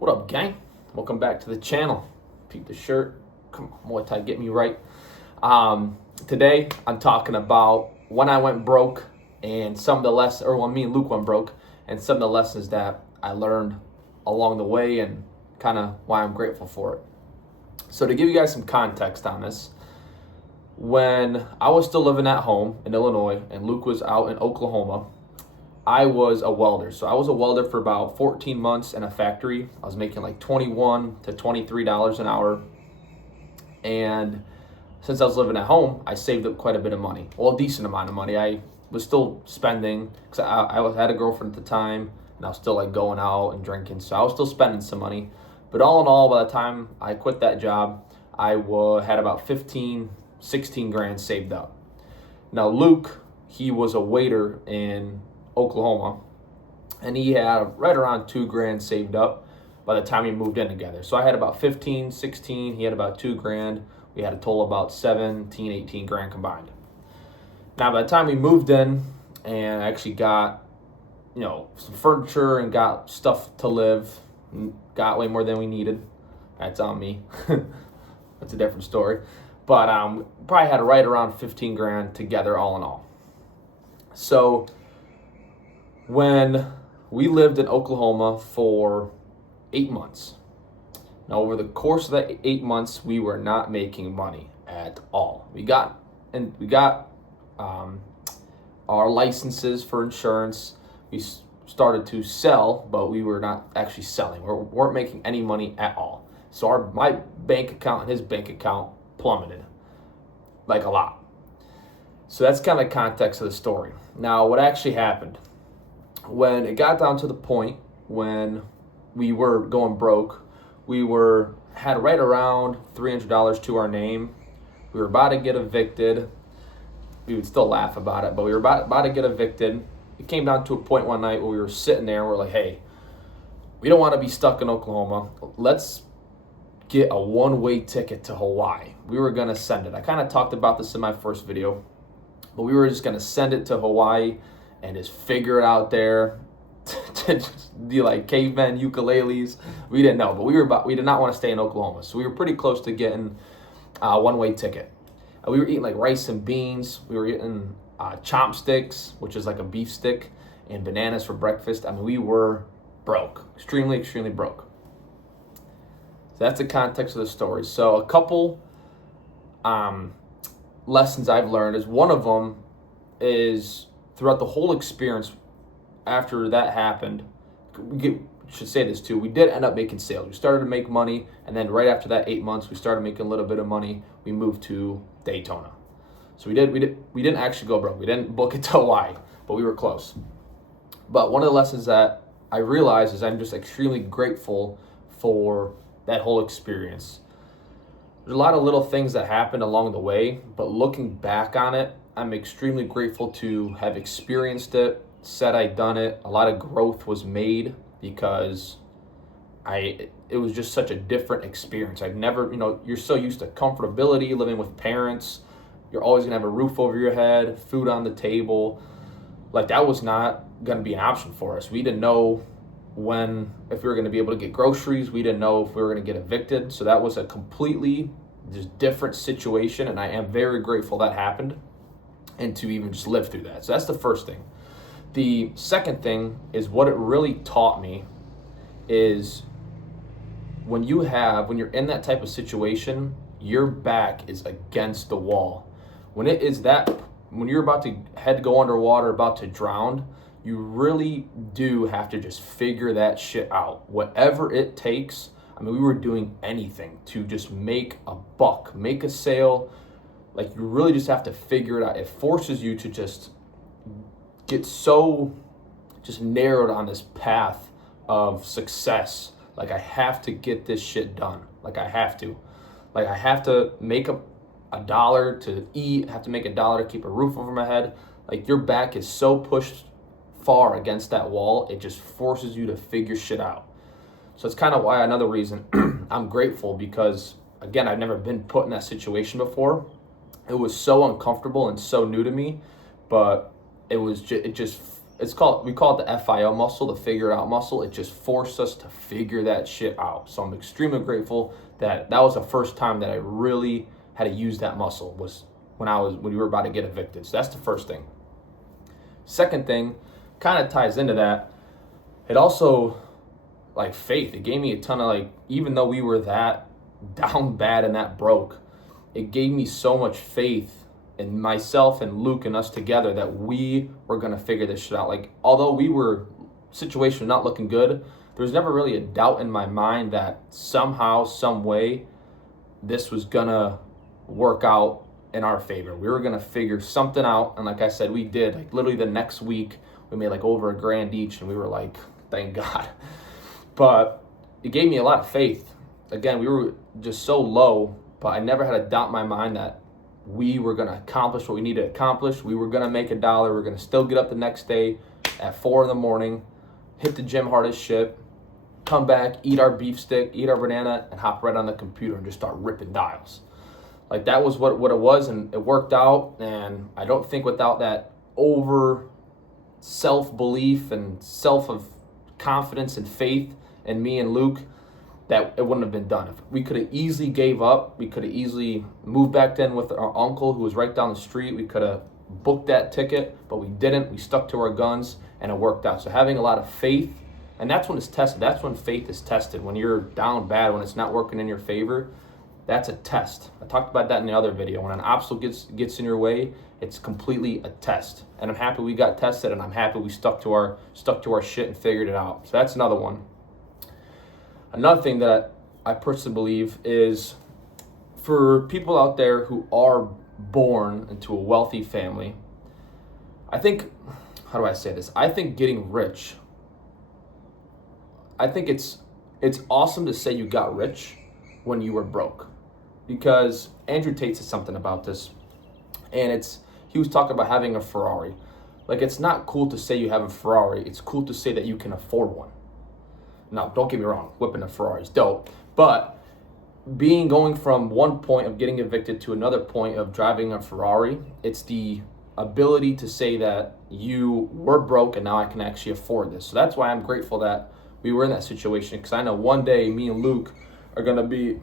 What up, gang? Welcome back to the channel. Peep the shirt. Come on, Muay Thai, get me right. Today, I'm talking about when I went broke and some of the lessons, or when me and Luke went broke, and some of the lessons that I learned along the way and kind of why I'm grateful for it. So to give you guys some context on this, when I was still living at home in Illinois and Luke was out in Oklahoma, I was a welder. So I was a welder for about 14 months in a factory. I was making like $21 to $23 an hour. And since I was living at home, I saved up quite a bit of money. Well, a decent amount of money. I was still spending because I had a girlfriend at the time and I was still like going out and drinking. So I was still spending some money. But all in all, by the time I quit that job, I had about 16 grand saved up. Now, Luke, he was a waiter in Oklahoma, and he had right around 2 grand saved up by the time we moved in together. So I had about 16, he had about 2 grand. We had a total of about 18 grand combined. Now, by the time we moved in and actually got, some furniture and got stuff to live, got way more than we needed. That's on me. That's a different story. But probably had right around 15 grand together all in all. So when we lived in Oklahoma for 8 months, now over the course of that 8 months, we were not making money at all. We got our licenses for insurance. We started to sell, but we were not actually selling. We weren't making any money at all. So my bank account and his bank account plummeted, like a lot. So that's kind of the context of the story. Now, what actually happened, when it got down to the point when we were going broke, we had right around $300 to our name. We were about to get evicted. We would still laugh about it, but we were about to get evicted. It came down to a point one night where we were sitting there and we're like, hey, we don't want to be stuck in Oklahoma. Let's get a one-way ticket to Hawaii. We were going to send it. I kind of talked about this in my first video, but we were just going to send it to Hawaii and just figure it out there. To just be like cavemen, ukuleles. We didn't know, but we did not want to stay in Oklahoma. So we were pretty close to getting a one-way ticket. We were eating like rice and beans. We were eating chopsticks, which is like a beef stick, and bananas for breakfast. I mean, we were broke, extremely, extremely broke. So that's the context of the story. So a couple lessons I've learned is one of them is throughout the whole experience after that happened, should say this too, we did end up making sales. We started to make money, and then right after that 8 months, we started making a little bit of money. We moved to Daytona. So we didn't actually go broke. We didn't book it to Hawaii, but we were close. But one of the lessons that I realized is I'm just extremely grateful for that whole experience. There's a lot of little things that happened along the way, but looking back on it, I'm extremely grateful to have experienced it, said I'd done it. A lot of growth was made because it was just such a different experience. I've never, you're so used to comfortability, living with parents. You're always gonna have a roof over your head, food on the table. Like that was not gonna be an option for us. We didn't know if we were gonna be able to get groceries. We didn't know if we were gonna get evicted. So that was a completely just different situation. And I am very grateful that happened and to even just live through that. So that's the first thing. The second thing is what it really taught me is when you're in that type of situation, your back is against the wall. When you're about to go underwater, about to drown, you really do have to just figure that shit out. Whatever it takes. I mean, we were doing anything to just make a buck, make a sale. Like you really just have to figure it out. It forces you to just get so just narrowed on this path of success. Like I have to get this shit done. Like I have to make a dollar to eat, have to make a dollar to keep a roof over my head. Like your back is so pushed far against that wall, it just forces you to figure shit out. So it's kind of why another reason I'm grateful, because again, I've never been put in that situation before. It was so uncomfortable and so new to me, but it we call it the FIO muscle, the figure it out muscle. It just forced us to figure that shit out. So I'm extremely grateful that was the first time that I really had to use that muscle, was when we were about to get evicted. So that's the first thing. Second thing kind of ties into that. It also, like, faith. It gave me a ton of, like, even though we were that down bad and that broke, it gave me so much faith in myself and Luke and us together that we were going to figure this shit out. Like, although we were situation not looking good, there was never really a doubt in my mind that somehow, some way, this was going to work out in our favor. We were going to figure something out. And like I said, we did. Like, literally the next week, we made like over $1,000 each, and we were like, thank God. But it gave me a lot of faith. Again, we were just so low, but I never had a doubt in my mind that we were going to accomplish what we needed to accomplish. We were going to make $1. We were going to still get up the next day at 4 a.m, hit the gym hard as shit, come back, eat our beef stick, eat our banana, and hop right on the computer and just start ripping dials. Like, that was what it was, and it worked out. And I don't think without that over self-belief and self-confidence and faith in me and Luke, that it wouldn't have been done. If we could have easily gave up, we could have easily moved back then with our uncle who was right down the street. We could have booked that ticket, but we didn't. We stuck to our guns, and it worked out. So having a lot of faith, and that's when it's tested. That's when faith is tested. When you're down bad, when it's not working in your favor, that's a test. I talked about that in the other video. When an obstacle gets in your way, it's completely a test. And I'm happy we got tested, and I'm happy we stuck to our shit and figured it out. So that's another one. Another thing that I personally believe is, for people out there who are born into a wealthy family, I think, how do I say this? I think getting rich, I think it's awesome to say you got rich when you were broke. Because Andrew Tate said something about this, and he was talking about having a Ferrari. Like, it's not cool to say you have a Ferrari. It's cool to say that you can afford one. Now, don't get me wrong, whipping a Ferrari is dope, but going from one point of getting evicted to another point of driving a Ferrari, it's the ability to say that you were broke and now I can actually afford this. So that's why I'm grateful that we were in that situation, because I know one day me and Luke are going to be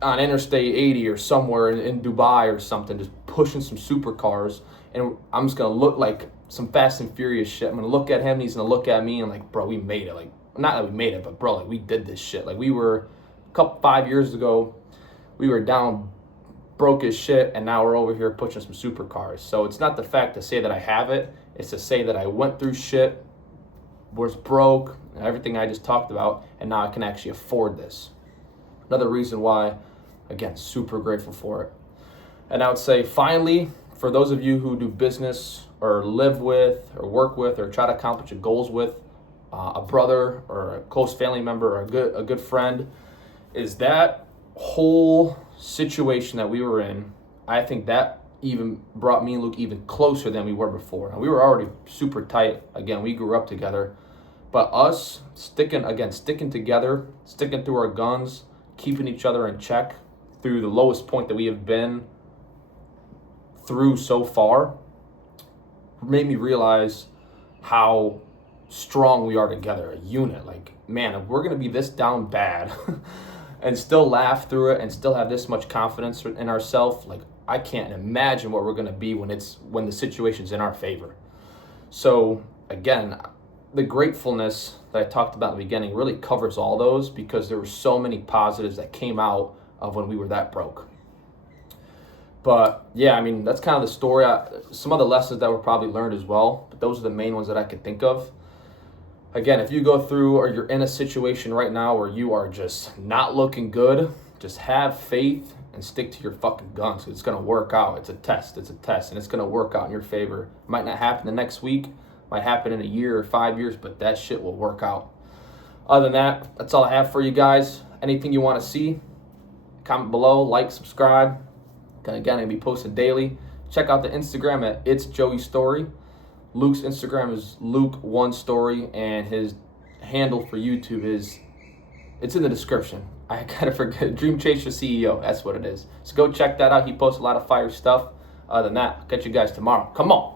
on Interstate 80 or somewhere in Dubai or something, just pushing some supercars, and I'm just going to look like some Fast and Furious shit. I'm going to look at him, and he's going to look at me, and like, bro, we made it. Like, not that we made it, but bro, like, we did this shit. Like, we were 5 years ago, we were down broke as shit, and now we're over here pushing some supercars. So it's not the fact to say that I have it, it's to say that I went through shit, was broke, everything I just talked about, and now I can actually afford this. Another reason why, again, super grateful for it. And I would say, finally, for those of you who do business or live with or work with or try to accomplish your goals with a brother or a close family member or a good friend, is that whole situation that we were in, I think that even brought me and Luke even closer than we were before. Now, we were already super tight. Again, we grew up together. But us sticking together, sticking through our guns, keeping each other in check through the lowest point that we have been through so far, made me realize how strong we are together, a unit. Like, man, if we're going to be this down bad and still laugh through it and still have this much confidence in ourselves, like, I can't imagine what we're going to be when the situation's in our favor. So, again, the gratefulness that I talked about in the beginning really covers all those, because there were so many positives that came out of when we were that broke. But yeah, I mean, that's kind of the story. Some other lessons that were probably learned as well, but those are the main ones that I could think of. Again, if you go through or you're in a situation right now where you are just not looking good, just have faith and stick to your fucking guns. It's going to work out. It's a test, and it's going to work out in your favor. It might not happen the next week, might happen in a year or 5 years, but that shit will work out. Other than that, that's all I have for you guys. Anything you want to see, comment below, like, subscribe. Again, I'm going to be posting daily. Check out the Instagram at It's Joey Story. Luke's Instagram is Luke1Story, and his handle for YouTube it's in the description. I kind of forget. Dream Chaser CEO, that's what it is. So go check that out. He posts a lot of fire stuff. Other than that, I'll catch you guys tomorrow. Come on.